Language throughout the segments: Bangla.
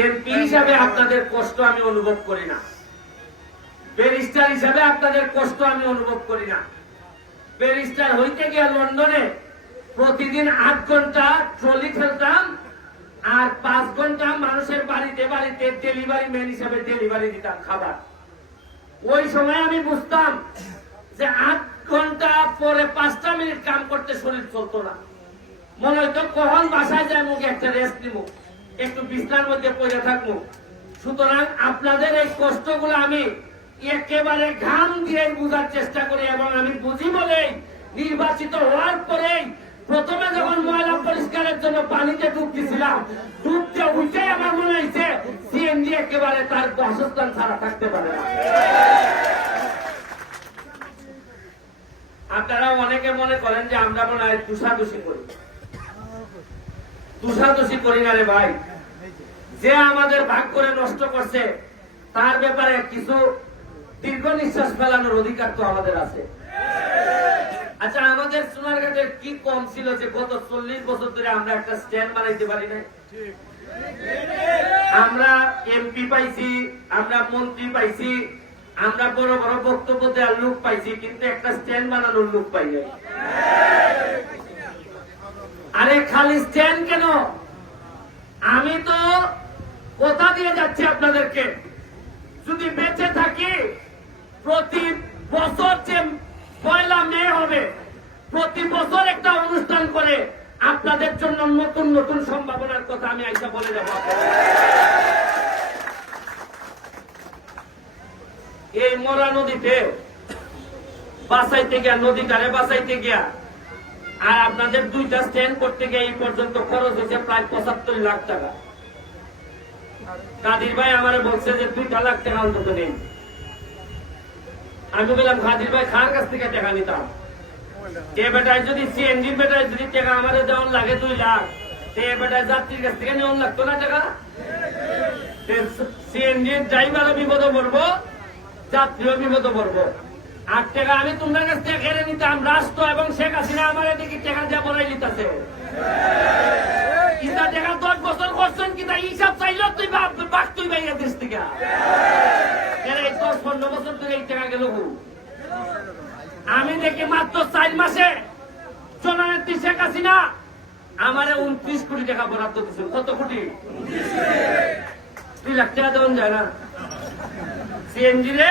এমপি হিসাবে আপনাদের কষ্ট আমি অনুভব করি না। ব্যারিস্টার হিসাবে আপনাদের কষ্ট আমি অনুভব করি না। ব্যারিস্টার হইতে গিয়ে লন্ডনে প্রতিদিন ঘণ্টা ট্রলি ফেলতাম আর পাঁচ ঘণ্টা মানুষের বাড়িতে বাড়িতে ডেলিভারি ম্যান হিসাবে ডেলিভারি দিতাম খাবার। ওই সময় আমি বুঝতাম যে আট ঘণ্টা পরে পাঁচটা মিনিট কাম করতে শরীর চলতো না। মনে হইতো কখন বাসায় যায় মুখে একটা রেস্ট নিব একটু বিছনার মধ্যে পড়ে থাকব। সুতরাং আপনাদের এই কষ্টগুলো আমি একেবারে ঘাম দিয়ে বুঝার চেষ্টা করি এবং আমি বুঝি বলেই নির্বাচিত হওয়ার পরেই প্রথমে যখন ময়লা পরিষ্কারের জন্য পানিতে ডুব দিছিলাম ডুবতে উঠে আমার মনে হয়েছে, সিএনজি একেবারে তার বাসস্থান ছাড়া থাকতে পারে আপনারা অনেকে মনে করেন যে আমরা মনে হয় তুষাদুষি করি। তুষাদুষি করি না রে ভাই। যে আমাদের ভাগ করে নষ্ট করছে, তার ব্যাপারে কিছু দীর্ঘ নিঃশ্বাস ফেলানোর অধিকার তো আমাদের আছে। আচ্ছা আমাদের সোনারঘাটের কি কম ছিল যে গত চল্লিশ বছর ধরে আমরা একটা স্ট্যান্ড বানাইতে পারি না আমরা এমপি পাইছি, আমরা মন্ত্রী পাইছি, আমরা বড় বড় বক্তব্য দেওয়ার লোক পাইছি, কিন্তু একটা স্ট্যান্ড বানানোর লোক পাই নাই। আরে খালি স্ট্যান্ড কেন? আমি তো কথা দিয়ে যাচ্ছি আপনাদেরকে। যদি বেঁচে থাকি, প্রতি বছর যে পয়লা মে হবে, প্রতি বছর একটা অনুষ্ঠান করে আপনাদের জন্য নতুন নতুন সম্ভাবনার কথা আমি আইসা বলে যাব এই মরা নদীতে বাসাইতে গিয়া নদীটারে বাসাইতে গিয়া আর আপনাদের দুইটা স্ট্যান্ড করতে গিয়ে এই পর্যন্ত খরচ হয়েছে প্রায় পঁচাত্তর লাখ টাকা। কাদির ভাই আমার বলছে যে দুইটা লাখ টাকা অন্তত নেই। আমি বললাম, কাদির ভাই খার কাছ থেকে টাকা নিতাম? এ বেটায় যদি বেটায় যদি টাকা দেওয়ার লাগে দুই লাখ যাত্রীর কাছ থেকে লাগতো না টাকা? যাত্রীও বিপদে পড়ব। আট টাকা আমি তোমার কাছ থেকে কেড়ে নিতাম রাষ্ট্র এবং শেখ হাসিনা আমার এদিকে টাকা দিয়ে বলাই নিতেছে। ইটা টাকা দশ বছর করছেন কিনা হিসাব চাইলেও তুই বাক তুই বাইরে দেশ থেকে। এই দশ পনেরো বছর ধরে এই টাকা গেল? আমি দেখি মাত্র চার মাসে জননেত্রী শেখ হাসিনা আমারে উনত্রিশ কোটি টাকা বরাদ্দ দিচ্ছে কত কোটি? দুই লাখ টাকা দেওয়া যায় না। সিএনজি রে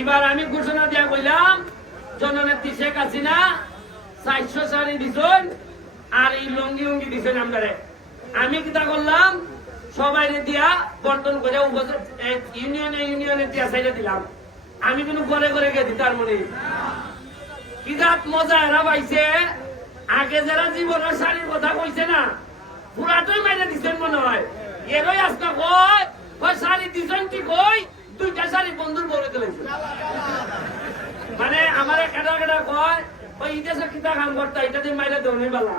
এবার আমি ঘোষণা দিয়া কইলাম, জননেত্রী শেখ হাসিনা চারশো শাড়ি দিছেন আর এই লঙ্গি উঙ্গি দিছেন আমরা আমি কিতা করলাম সবাই দিয়া বন্টন করে ইউনিয়নে ইউনিয়নে দিয়া সাইডে দিলাম। আমি কিন্তু ঘরে ঘরে গিয়ে দিতার মনে। কিরাত মজা এরা পাইছে? আগে যারা জীবনের শাড়ির কথা কইছে না পুরাটাই মাইনে দিচ্ছেন মনে হয়। এরই কয় কয় শাড়ি দিছেন কি কই? দুইটা শাড়ি বন্ধুর বলে দিলেছে মানে আমার কেটা কেটা কয়, ওই কিতা কাম এটা দিয়ে মাইরে দিলে না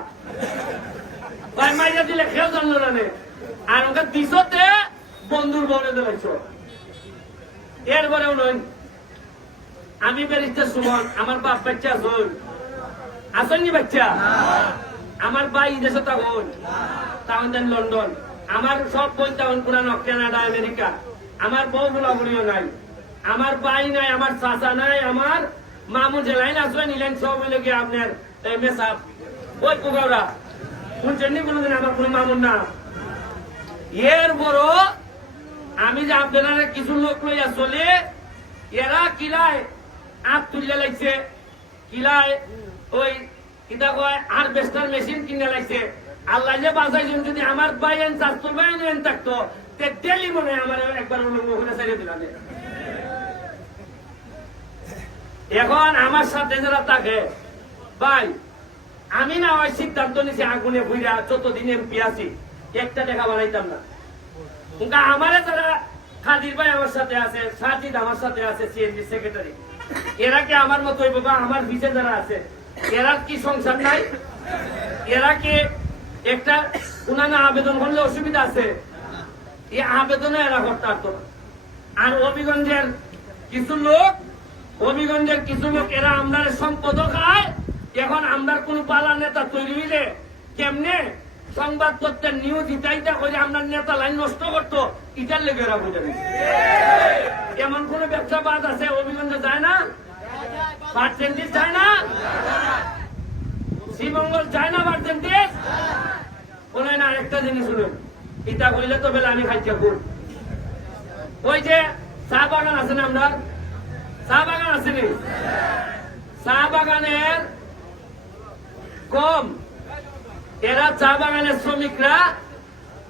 আর ওকে দিছতে বন্ধুর বলে দিলেছ। এরপরেও নয়। আমি ব্যারিস্টার সুমন, আমার বাপ বাচ্চা আসুন আসেননি বাচ্চা? আমার ভাই দেশে তখন দেন লন্ডন। আমার সব বই তখন পুরানো, কানাডা, আমেরিকা। আমার বউ গুলা বলিও নাই। আমার ভাই নাই, আমার চাচা নাই, আমার মামু জেলাই না আসবেন ইলেন সব কি আপনার মেসাব। ওই কুকাওরা শুনছেন নি কোনোদিন আমার কোনো মামুন না এর বড়, আমি যে আপনারা কিছু লোক লইয়া চলে, এরা কিলায় আপ তুলে লাগছে কিলায় ওই কিতা কয় আর বেস্টার মেশিন কিনে লাগছে আল্লাহ যে বাঁচাইছেন, যদি আমার বাইন চাস্তর বাইন এন থাকতো, তে ডেলি মনে আমার একবার উলঙ্গ করে ছেড়ে দিলাম এখন আমার সাথে যারা থাকে, ভাই, আমি না ওই সিদ্ধান্ত নিছি আগুনে ভুইরা যতদিন এমপি আছি, একটা টাকা বানাইতাম না। উনকা আমারে যারা খাদির ভাই আমার সাথে আছে, সাজিদ আমার সাথে আছে, সিএনজি সেক্রেটারি, এরা কি আমার মতো বাবা আমার বিচে যারা আছে, এরা কি সংসার নাই? এরা কি একটা উনানা আবেদন করলে অসুবিধা আছে। এই আবেদনে এরা পারতো না আর অভিগঞ্জের কিছু লোক, অভিগঞ্জের কিছু লোক, এরা আমরার সম্পদ খায়। এখন আমরার কোন পালা নেতা তৈরি হইলে কেমনে সংবাদপত্রের নিউজ ইটাইটা করে আমরা নেতা লাইন নষ্ট করতো, ইটার লেগে এরা বুঝে। এমন কোন ব্যবসা বাদ আছে, অভিগঞ্জে যায় না? পার্সেন্টেজ যায় না? শ্রীমঙ্গল যায় না পার্সেন্টেজ? বলে না একটা জিনিস শুনুন ইটা কইলে তো বেলা আমি খাইছি খুব। ওই যে চা বাগান আছে না আমরা চা বাগান আছে নি? চা বাগানের কম। এরা চা বাগানের শ্রমিকরা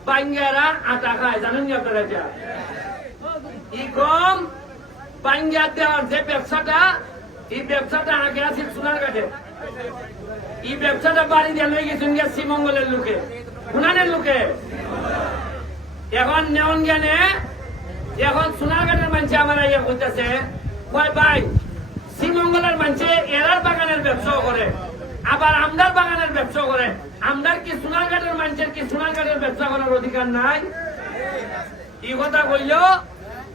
পাঙ্গারা আটা খায়। জানেন নি আপনারা ই কম পাঙ্গা দেওয়ার যে ব্যবসাটা, এই ব্যবসাটা আগে আছে সোনার কাটে এই ব্যবসাটা বাড়ি দিয়ে লয়ে গেছেন শ্রীমঙ্গলের লোকে। এখন নেওন জ্ঞানে এখন সোনারঘাটের মানুষ আমার ইয়ে করতেছে কয় ভাই, শ্রীমঙ্গলের মানুষে এরার বাগানের ব্যবসাও করে, আবার আমদার বাগানের ব্যবসা করে। আমদার কি সোনারঘাটের মানুষের কি সোনারঘাটের ব্যবসা করার অধিকার নাই? এই কথা কইলেও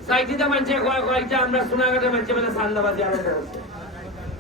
সাইটিতে মানুষে কয় কয় যে আমরা সোনারঘাটের মানুষে বলে সান্দাবাজি আরম্ভ করছে।